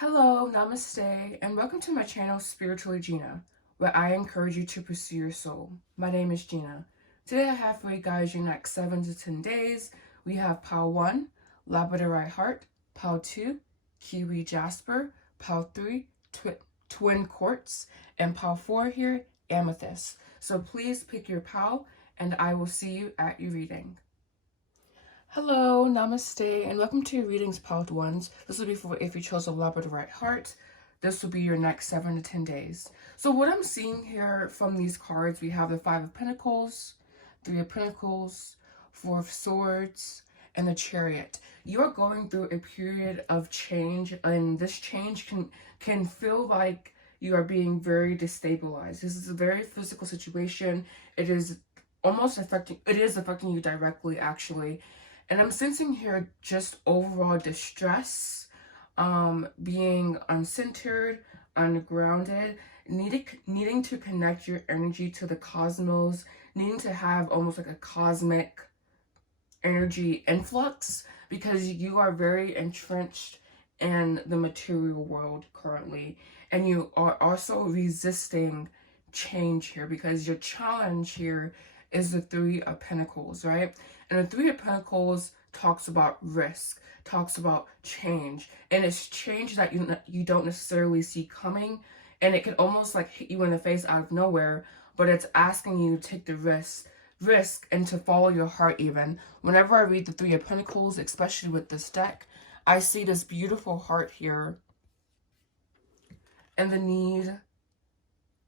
Hello, Namaste, and welcome to my channel, SpirituallyGina, where I encourage you to pursue your soul. My name is Gina. Today I have for you guys your next 7 to 10 days. We have Pile 1, Labradorite Heart, Pile 2, Kiwi Jasper, Pile 3, Twin Quartz, and Pile 4 here, Amethyst. So please pick your pile, and I will see you at your reading. Hello, Namaste, and welcome to your readings, Piled Ones. This will be for if you chose a Labradorite Heart. This will be your next 7 to 10 days. So what I'm seeing here from these cards, we have the 5 of Pentacles, 3 of Pentacles, 4 of Swords, and the Chariot. You're going through a period of change, and this change can feel like you are being very destabilized. This is a very physical situation. It is affecting you directly, actually. And I'm sensing here just overall distress, being uncentered, ungrounded, needing to connect your energy to the cosmos, needing to have almost like a cosmic energy influx, because you are very entrenched in the material world currently. And you are also resisting change here, because your challenge here is the 3 of Pentacles, right? And the 3 of Pentacles talks about risk, talks about change, and it's change that you don't necessarily see coming, and it can almost like hit you in the face out of nowhere, but it's asking you to take the risk and to follow your heart. Even whenever I read the 3 of Pentacles, especially with this deck, I see this beautiful heart here and the need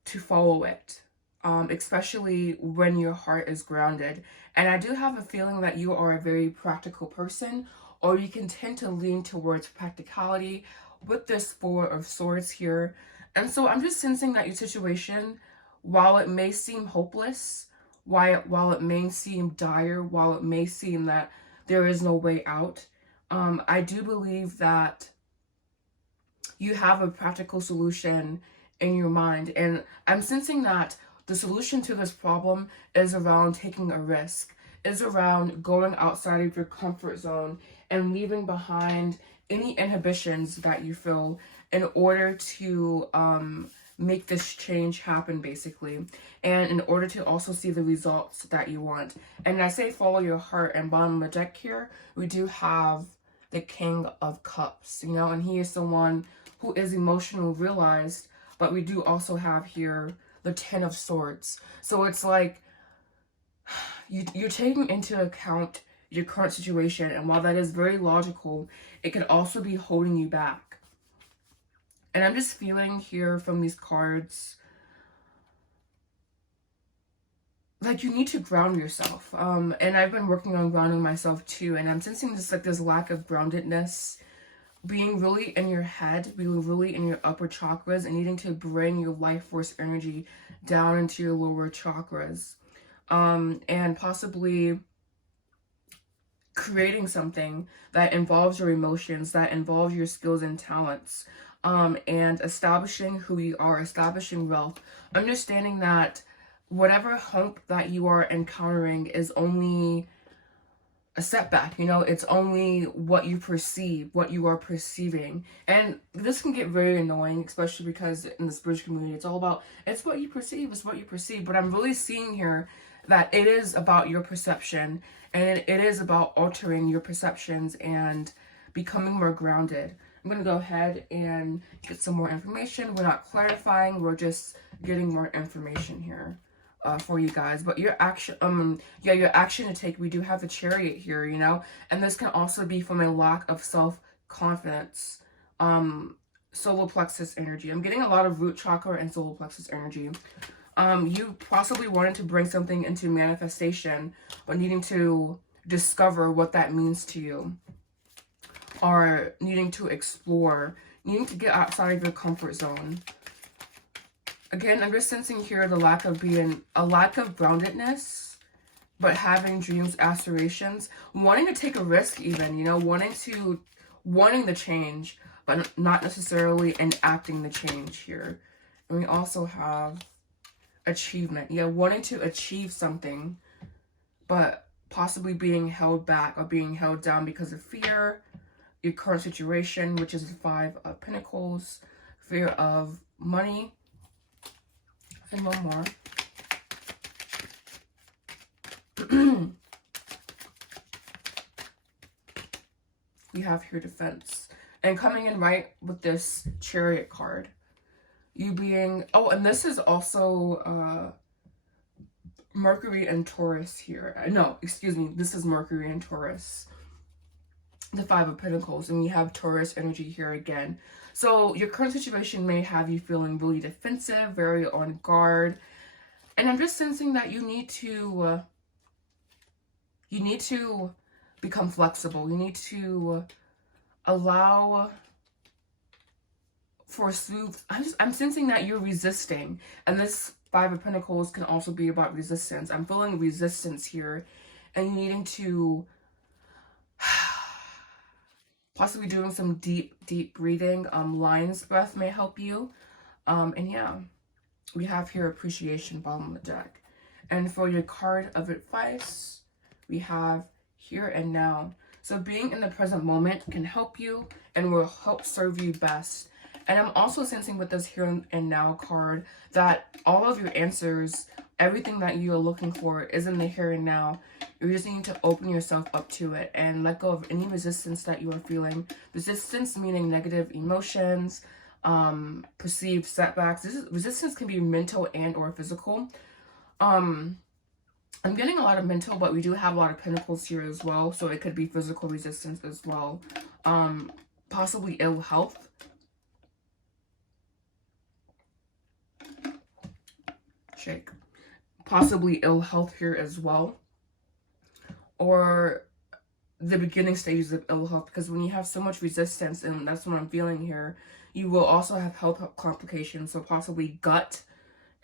to follow it. Especially when your heart is grounded. And I do have a feeling that you are a very practical person, or you can tend to lean towards practicality with this 4 of Swords here. And so I'm just sensing that your situation, while it may seem hopeless, while it may seem dire, while it may seem that there is no way out, I do believe that you have a practical solution in your mind. And I'm sensing that the solution to this problem is around taking a risk, is around going outside of your comfort zone and leaving behind any inhibitions that you feel in order to make this change happen, basically, and in order to also see the results that you want. And I say follow your heart, and bottom of the deck here, we do have the King of Cups, and he is someone who is emotionally realized, but we do also have here the 10 of Swords. So it's like you're taking into account your current situation, and while that is very logical, it can also be holding you back. And I'm just feeling here from these cards like you need to ground yourself. And I've been working on grounding myself too, and I'm sensing this lack of groundedness, being really in your head, being really in your upper chakras, and needing to bring your life force energy down into your lower chakras, and possibly creating something that involves your emotions, that involves your skills and talents, and establishing who you are, establishing wealth, understanding that whatever hump that you are encountering is only a setback, it's only what you perceive, what you are perceiving. And this can get very annoying, especially because in the spiritual community, it's what you perceive, but I'm really seeing here that it is about your perception, and it is about altering your perceptions and becoming more grounded. I'm going to go ahead and get some more information. We're not clarifying, we're just getting more information here for you guys. But your action, your action to take, we do have the Chariot here, and this can also be from a lack of self-confidence, solar plexus energy. I'm getting a lot of root chakra and solar plexus energy. You possibly wanted to bring something into manifestation, but needing to discover what that means to you, or needing to explore, needing to get outside of your comfort zone. Again, I'm just sensing here a lack of groundedness, but having dreams, aspirations, wanting to take a risk even, wanting the change, but not necessarily enacting the change here. And we also have achievement. Wanting to achieve something, but possibly being held back or being held down because of fear, your current situation, which is the Five of Pentacles, fear of money, and one more. We have here defense. And coming in right with this Chariot card, you being, oh, and this is also Mercury and Taurus here. No, excuse me, this is Mercury and Taurus, the Five of Pentacles, and we have Taurus energy here again. So your current situation may have you feeling really defensive, very on guard, and I'm just sensing that you need to become flexible. You need to allow for smooth. I'm sensing that you're resisting, and this Five of Pentacles can also be about resistance. I'm feeling resistance here, and you needing to possibly doing some deep breathing. Lion's breath may help you. And yeah, we have here appreciation, bottom of the deck. And for your card of advice, we have here and now. So being in the present moment can help you and will help serve you best. And I'm also sensing with this here and now card that all of your answers, everything that you're looking for is in the here and now. You just need to open yourself up to it and let go of any resistance that you are feeling. Resistance meaning negative emotions, perceived setbacks. Resistance can be mental and or physical. I'm getting a lot of mental, but we do have a lot of pentacles here as well. So it could be physical resistance as well. Possibly ill health. Shake. Possibly ill health here as well. Or the beginning stages of ill health. Because when you have so much resistance, and that's what I'm feeling here, you will also have health complications. So possibly gut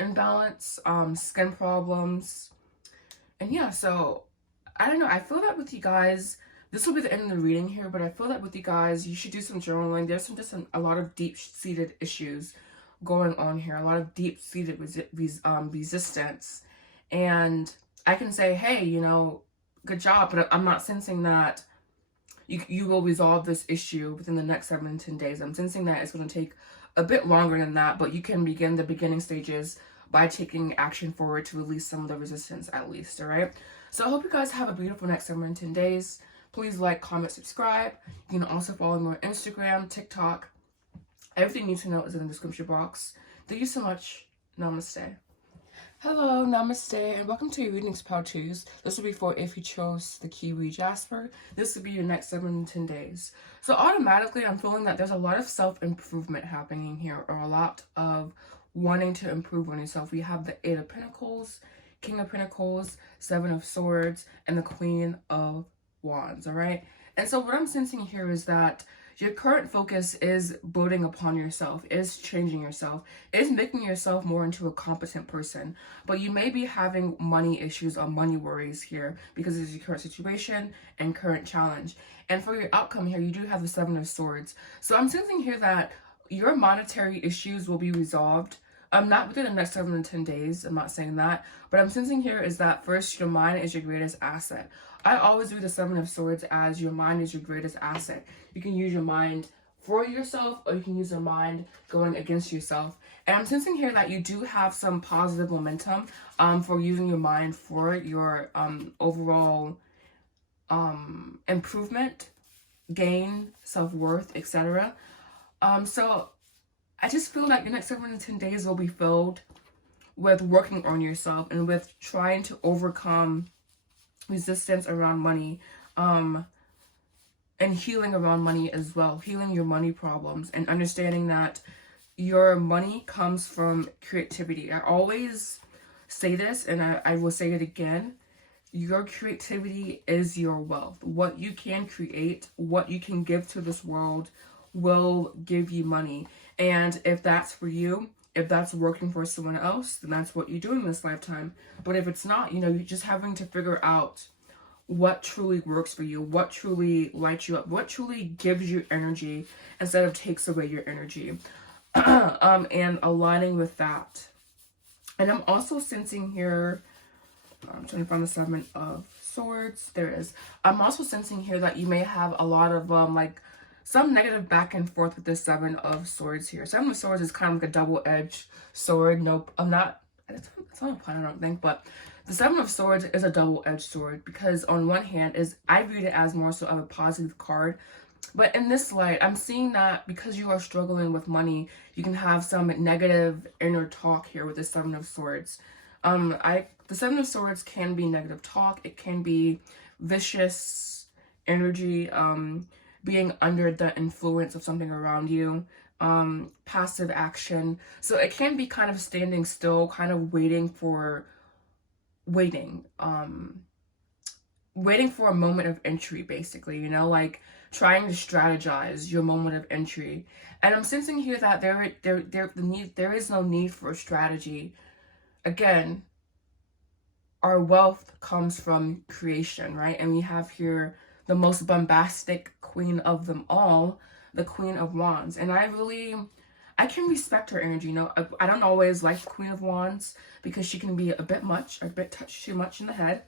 imbalance, skin problems. And yeah, so I don't know. I feel that with you guys, this will be the end of the reading here, but I feel that with you guys, you should do some journaling. There's a lot of deep-seated issues going on here, a lot of deep-seated resistance. And I can say, hey, you know, good job, but I'm not sensing that you will resolve this issue within the next 7 to 10 days. I'm sensing that it's going to take a bit longer than that, but you can begin the beginning stages by taking action forward to release some of the resistance at least, all right? So I hope you guys have a beautiful next 7 to 10 days. Please like, comment, subscribe. You can also follow me on Instagram, TikTok. Everything you need to know is in the description box. Thank you so much. Namaste. Hello, namaste, and welcome to your readings Power Tues. This will be for if you chose the Kiwi Jasper. This will be your next 7 to 10 days. So automatically, I'm feeling that there's a lot of self-improvement happening here, or a lot of wanting to improve on yourself. We have the Eight of Pentacles, King of Pentacles, Seven of Swords, and the Queen of Wands, all right? And so what I'm sensing here is that your current focus is building upon yourself, is changing yourself, is making yourself more into a competent person. But you may be having money issues or money worries here because of your current situation and current challenge. And for your outcome here, you do have the Seven of Swords. So I'm sensing here that your monetary issues will be resolved. Not within the next 7 to 10 days. I'm not saying that. But I'm sensing here is that first, your mind is your greatest asset. I always read the Seven of Swords as your mind is your greatest asset. You can use your mind for yourself, or you can use your mind going against yourself. And I'm sensing here that you do have some positive momentum for using your mind for your overall improvement, gain, self-worth, etc. So I just feel like the next 7 to 10 days will be filled with working on yourself and with trying to overcome resistance around money, and healing around money as well, healing your money problems and understanding that your money comes from creativity. I always say this, and I will say it again. Your creativity is your wealth. What you can create, what you can give to this world will give you money. And if that's for you, if that's working for someone else, then that's what you do in this lifetime. But if it's not, you know, you're just having to figure out what truly works for you, what truly lights you up, what truly gives you energy instead of takes away your energy. And aligning with that. And I'm also sensing here, I'm trying to find the Seven of Swords. There it is. I'm also sensing here that you may have a lot of like some negative back and forth with the Seven of Swords here. Seven of Swords is kind of like a double-edged sword. Nope, I'm not, it's not a pun, I don't think, but the Seven of Swords is a double-edged sword because on one hand, I read it as more so of a positive card. But in this light, I'm seeing that because you are struggling with money, you can have some negative inner talk here with the Seven of Swords. The Seven of Swords can be negative talk. It can be vicious energy, being under the influence of something around you, passive action. So it can be kind of standing still, kind of waiting for a moment of entry, basically, you know, like trying to strategize your moment of entry. And I'm sensing here that there is no need for a strategy. Again, our wealth comes from creation, right? And we have here the most bombastic queen of them all, the Queen of Wands. And I can respect her energy. You know, I don't always like the Queen of Wands because she can be a bit touch too much in the head.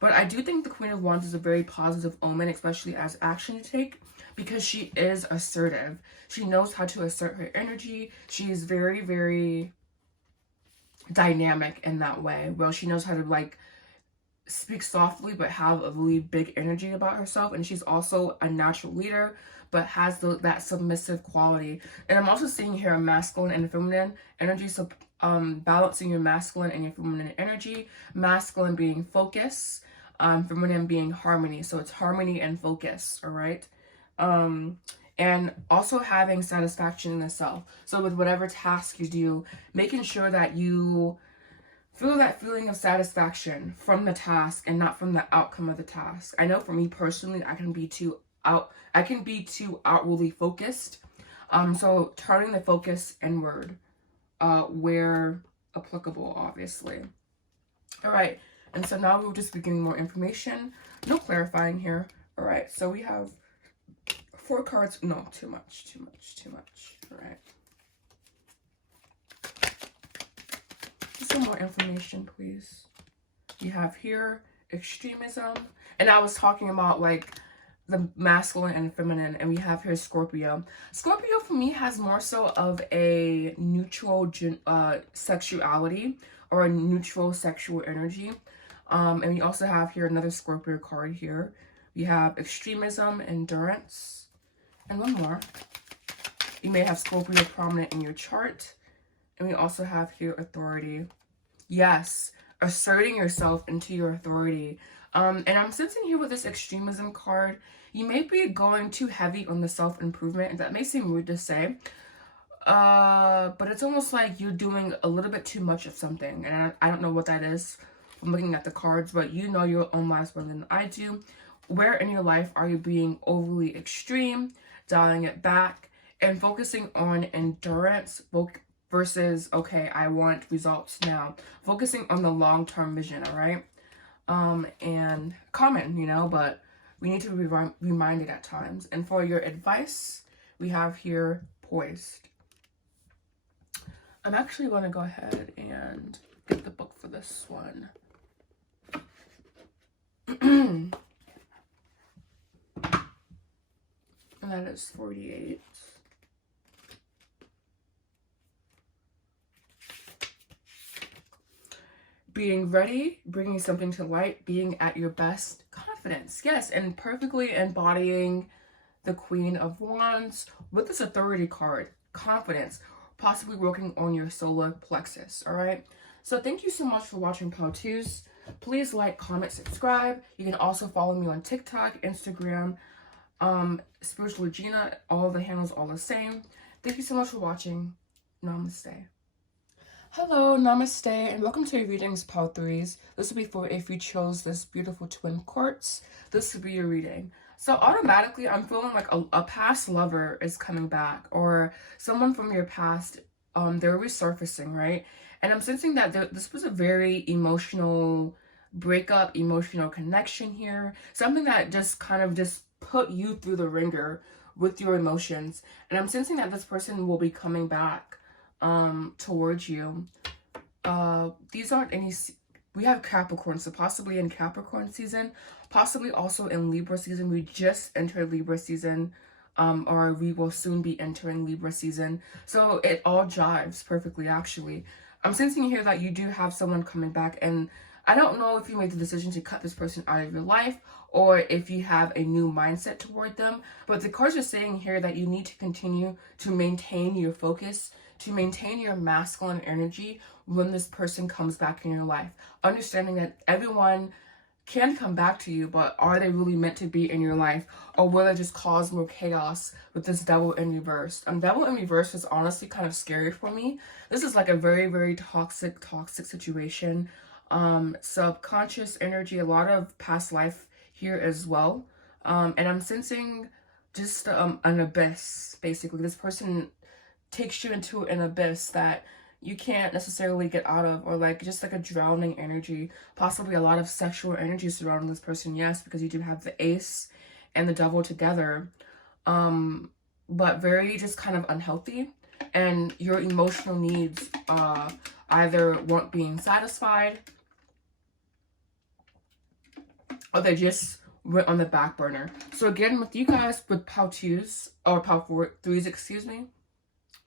But I do think the Queen of Wands is a very positive omen, especially as action to take, because she is assertive. She knows how to assert her energy. She is very, very dynamic in that way. Well, she knows how to like speak softly but have a really big energy about herself. And she's also a natural leader, but has that submissive quality. And I'm also seeing here a masculine and feminine energy. So balancing your masculine and your feminine energy. Masculine being focus, feminine being harmony. So it's harmony and focus, all right? And also having satisfaction in the self. So with whatever task you do, making sure that you feel that feeling of satisfaction from the task and not from the outcome of the task. I know for me personally, I can be too outwardly focused. So turning the focus inward, where applicable, obviously. All right, and so now we'll just be getting more information. No clarifying here. All right, so we have 4 cards. No, too much. All right. Some more information, please. You have here extremism, and I was talking about like the masculine and feminine, and we have here Scorpio. Scorpio for me has more so of a neutral sexuality or a neutral sexual energy. And we also have here another Scorpio card here. We have extremism, endurance, and one more. You may have Scorpio prominent in your chart. And we also have here authority. Yes, asserting yourself into your authority. And I'm sensing here with this extremism card, you may be going too heavy on the self-improvement, and that may seem rude to say. But it's almost like you're doing a little bit too much of something. And I don't know what that is from looking at the cards, but you know your own life better than I do. Where in your life are you being overly extreme, dialing it back, and focusing on endurance, versus, okay, I want results now. Focusing on the long-term vision, all right? And common, you know, but we need to be reminded at times. And for your advice, we have here poised. I'm actually going to go ahead and get the book for this one. And that is 48. Being ready, bringing something to light, being at your best, confidence. Yes, and perfectly embodying the Queen of Wands with this authority card, confidence, possibly working on your solar plexus, all right? So thank you so much for watching Pow Twos. Please like, comment, subscribe. You can also follow me on TikTok, Instagram, SpirituallyGina. All the handles all the same. Thank you so much for watching. Namaste. Hello, namaste, and welcome to your readings, Pow Threes. This will be for if you chose this beautiful twin quartz. This will be your reading. So automatically, I'm feeling like a past lover is coming back, or someone from your past, they're resurfacing, right? And I'm sensing that this was a very emotional breakup, emotional connection here. Something that just kind of just put you through the ringer with your emotions. And I'm sensing that this person will be coming back towards you. These aren't any, we have Capricorn, so possibly in Capricorn season, possibly also in Libra season. We just entered Libra season. or we will soon be entering Libra season. So it all jives perfectly, actually. I'm sensing here that you do have someone coming back, and I don't know if you made the decision to cut this person out of your life or if you have a new mindset toward them, but the cards are saying here that you need to continue to maintain your focus, to maintain your masculine energy when this person comes back in your life. Understanding that everyone can come back to you, but are they really meant to be in your life, or will they just cause more chaos with this devil in reverse? Devil in reverse is honestly kind of scary for me. This is like a very, very toxic situation. Subconscious energy, a lot of past life here as well. And I'm sensing just an abyss, basically. This person takes you into an abyss that you can't necessarily get out of, or like just like a drowning energy, possibly a lot of sexual energy surrounding this person. Yes, because you do have the ace and the devil together, but very just kind of unhealthy, and your emotional needs either weren't being satisfied or they just went on the back burner. So again, with you guys with Pow 2s or Pow 3s, excuse me,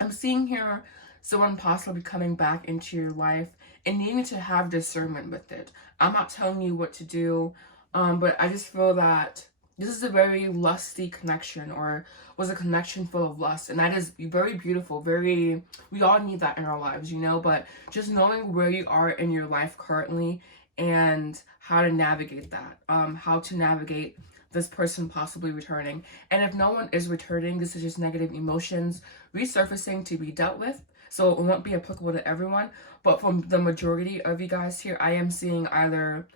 I'm seeing here someone possibly coming back into your life and needing to have discernment with it. I'm not telling you what to do, but I just feel that this is a very lusty connection, or was a connection full of lust, and that is very beautiful. We all need that in our lives, you know, but just knowing where you are in your life currently and how to navigate that, how to navigate this person possibly returning. And if no one is returning, this is just negative emotions resurfacing to be dealt with. So it won't be applicable to everyone, but from the majority of you guys here, I am seeing either,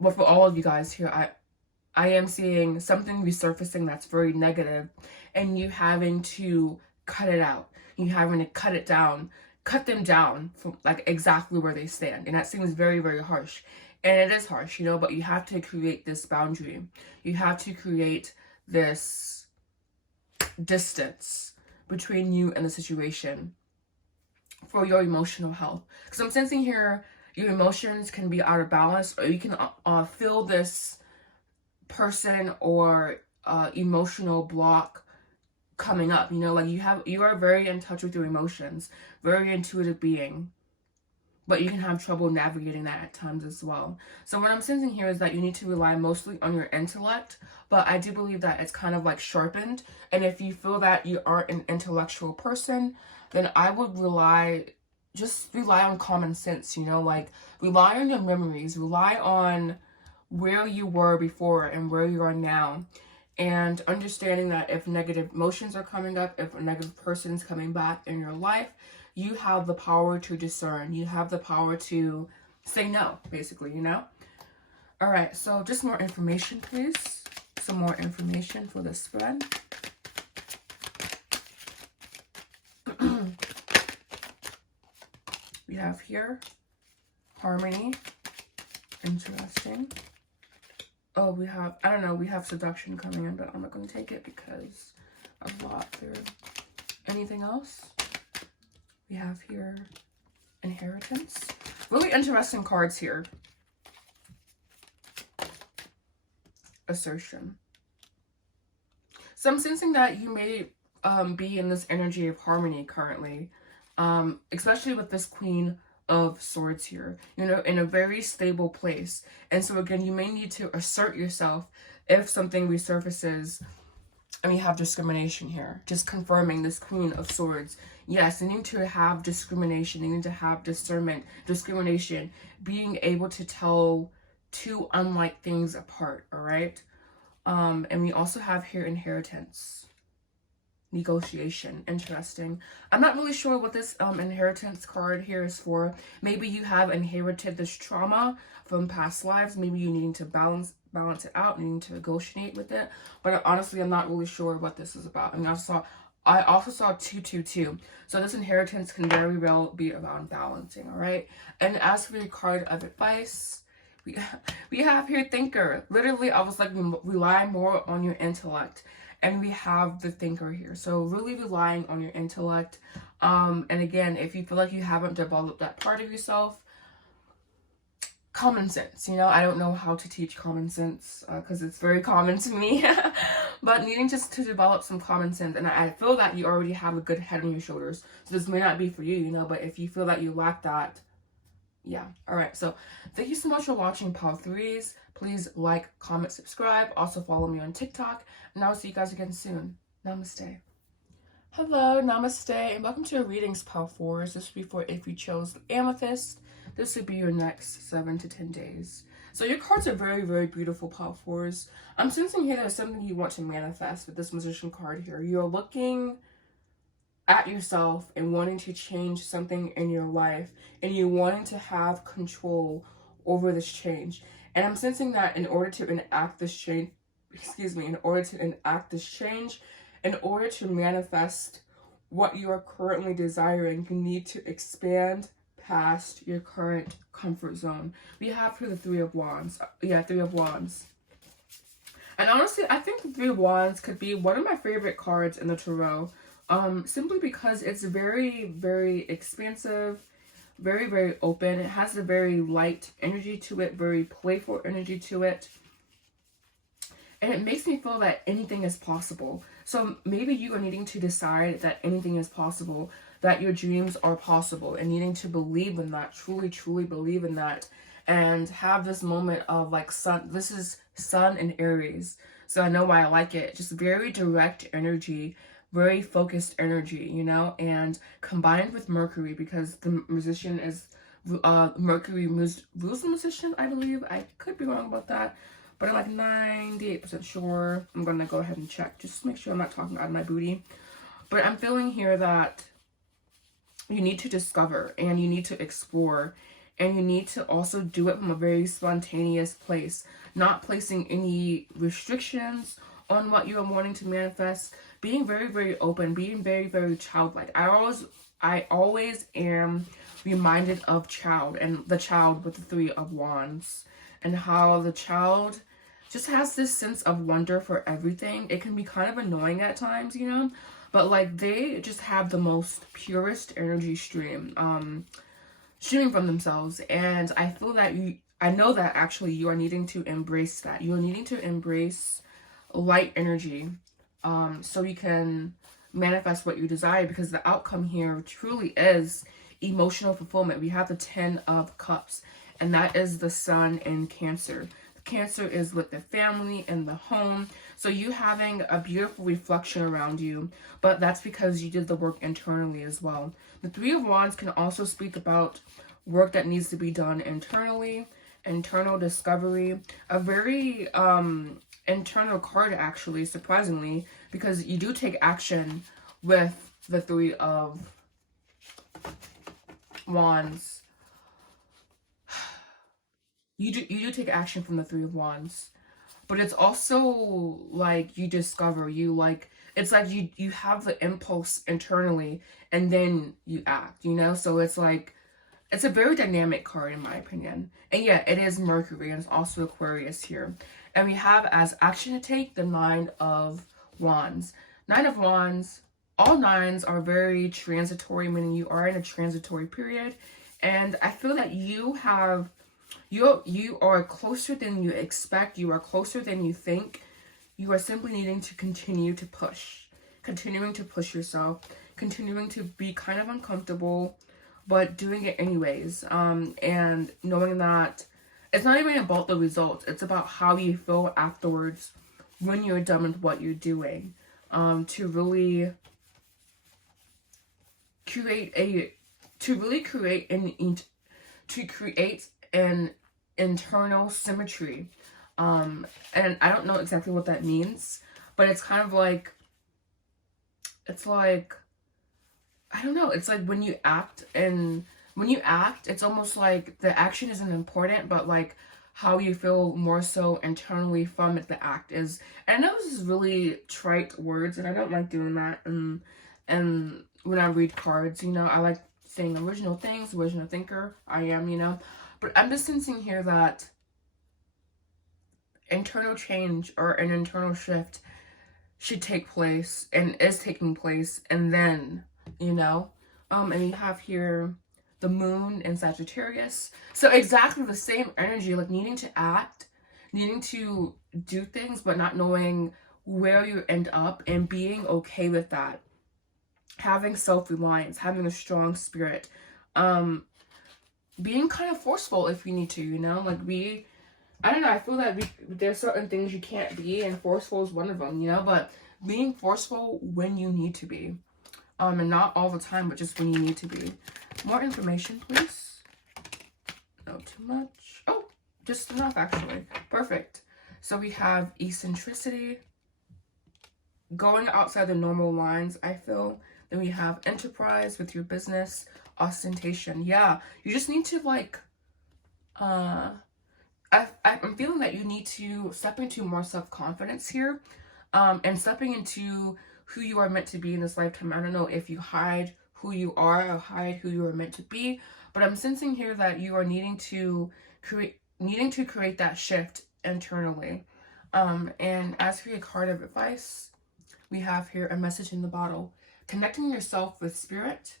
well, for all of you guys here, I am seeing something resurfacing that's very negative, and you having to cut it out. You having to cut them down from like exactly where they stand. And that seems very, very harsh. And it is harsh, you know, but you have to create this boundary. You have to create this distance between you and the situation for your emotional health. Because I'm sensing here your emotions can be out of balance, or you can feel this person or emotional block coming up, you know, like you are very in touch with your emotions, very intuitive being, but you can have trouble navigating that at times as well. So what I'm sensing here is that you need to rely mostly on your intellect, but I do believe that it's kind of like sharpened. And if you feel that you aren't an intellectual person, then I would rely on common sense, you know, like rely on your memories, rely on where you were before and where you are now, and understanding that if negative emotions are coming up, if a negative person is coming back in your life, you have the power to discern. You have the power to say no, basically, you know? All right, so just more information, please. Some more information for this spread. We have here harmony. Interesting. Oh, we have seduction coming in, but I'm not going to take it because of a lot there. Anything else? We have here inheritance. Really interesting cards here. Assertion. So I'm sensing that you may be in this energy of harmony currently, especially with this Queen of Swords here, you know, in a very stable place. And so again, you may need to assert yourself if something resurfaces. And we have discrimination here, just confirming this Queen of Swords. Yes, you need to have discrimination, you need to have discernment, discrimination, being able to tell two unlike things apart, all right? And we also have here inheritance, negotiation. Interesting. I'm not really sure what this inheritance card here is for. Maybe you have inherited this trauma from past lives. Maybe you needing to balance it out, needing to negotiate with it. But honestly, I'm not really sure what this is about. I mean, I also saw 222. So this inheritance can very well be around balancing, all right? And as for your card of advice, we have here thinker. Literally, I was like, rely more on your intellect. And we have the thinker here. So really relying on your intellect. And again, if you feel like you haven't developed that part of yourself, common sense, you know, I don't know how to teach common sense because it's very common to me. but needing just to develop some common sense. And I feel that you already have a good head on your shoulders. So this may not be for you, you know, but if you feel that you lack that, yeah. All right. So thank you so much for watching Power 3s. Please like, comment, subscribe. Also follow me on TikTok. And I'll see you guys again soon. Namaste. Hello, namaste, and welcome to your readings, Power 4s. This would be for if you chose Amethyst. This would be your next 7 to 10 days. So your cards are very, very beautiful, Power 4s. I'm sensing here there's something you want to manifest with this Magician card here. You're looking at yourself and wanting to change something in your life, and you wanting to have control over this change. And I'm sensing that in order to enact this change, in order to manifest what you are currently desiring, you need to expand past your current comfort zone. We have here the Three of Wands. Yeah, Three of Wands. And honestly, I think the Three of Wands could be one of my favorite cards in the tarot. Simply because it's very, very expansive, very, very open. It has a very light energy to it, very playful energy to it. And it makes me feel that anything is possible. So maybe you are needing to decide that anything is possible, that your dreams are possible, and needing to believe in that, truly, truly believe in that, and have this moment of like sun. This is Sun in Aries. So I know why I like it. Just very direct energy, very focused energy, you know, and combined with Mercury, because the Magician is Mercury rules the Magician, I believe. I could be wrong about that, but I'm like 98% sure. I'm gonna go ahead and check just to make sure I'm not talking out of my booty. But I'm feeling here that you need to discover, and you need to explore, and you need to also do it from a very spontaneous place, not placing any restrictions on what you are wanting to manifest, being very, very open, being very, very childlike. I always am reminded of child, and the child with the Three of Wands, and how the child just has this sense of wonder for everything. It can be kind of annoying at times, you know, but like they just have the most purest energy streaming from themselves. And I feel that I know that actually you are needing to embrace that. You are needing to embrace light energy, so you can manifest what you desire, because the outcome here truly is emotional fulfillment. We have the 10 of Cups, and that is the Sun in Cancer. Cancer is with the family and the home, so you having a beautiful reflection around you, but that's because you did the work internally as well. The Three of Wands can also speak about work that needs to be done internally, internal discovery, a very internal card actually, surprisingly, because you do take action with the Three of Wands. You do take action from the Three of Wands, but it's also like you discover, it's like you have the impulse internally and then you act, you know? So it's like, it's a very dynamic card in my opinion. And yeah, it is Mercury, and it's also Aquarius here. And we have as action to take the Nine of Wands. Nine of Wands, all nines are very transitory, meaning you are in a transitory period. And I feel that you are closer than you expect. You are closer than you think. You are simply needing to continue to push. Continuing to push yourself. Continuing to be kind of uncomfortable, but doing it anyways. And knowing that it's not even about the results. It's about how you feel afterwards when you're done with what you're doing. To really create an internal symmetry. And I don't know exactly what that means, but it's kind of like, I don't know, it's like when you act, it's almost like the action isn't important, but like how you feel more so internally from it, the act is. And I know this is really trite words, and I don't like doing that. And when I read cards, you know, I like saying original things, original thinker, I am, you know. But I'm just sensing here that internal change or an internal shift should take place and is taking place, and then, you know, and you have here the Moon in Sagittarius. So exactly the same energy, like needing to act, needing to do things, but not knowing where you end up and being okay with that. Having self-reliance, having a strong spirit, being kind of forceful if you need to, you know, like I don't know, I feel that there's certain things you can't be, and forceful is one of them, you know, but being forceful when you need to be, and not all the time, but just when you need to be. More information, please. Not too much. Oh, just enough, actually. Perfect. So we have eccentricity, going outside the normal lines, I feel. Then we have enterprise with your business, ostentation. Yeah, you just need to, like, I'm feeling that you need to step into more self-confidence here, and stepping into who you are meant to be in this lifetime. I don't know if you hide who you are or hide who you are meant to be, but I'm sensing here that you are needing to create that shift internally. And as for your card of advice, we have here a message in the bottle: connecting yourself with spirit,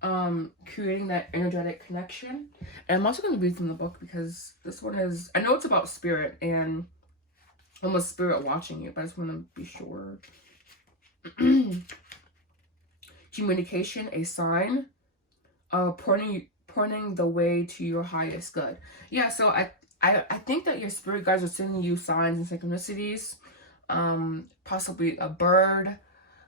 creating that energetic connection. And I'm also going to read from the book because this one is, I know it's about spirit and almost spirit watching you, but I just want to be sure. Communication, a sign, pointing the way to your highest good. Yeah, so I think that your spirit guides are sending you signs and synchronicities, possibly a bird.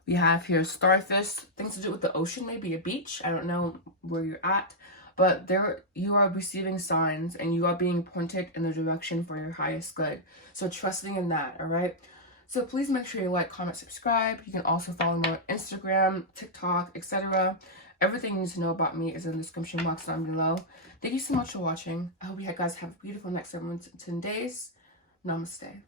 We have here starfish, things to do with the ocean, maybe a beach. I don't know where you're at, but there you are receiving signs and you are being pointed in the direction for your highest good. So trusting in that, all right? So please make sure you like, comment, subscribe. You can also follow me on Instagram, TikTok, etc. Everything you need to know about me is in the description box down below. Thank you so much for watching. I hope you guys have a beautiful next 7 to 10 days. Namaste.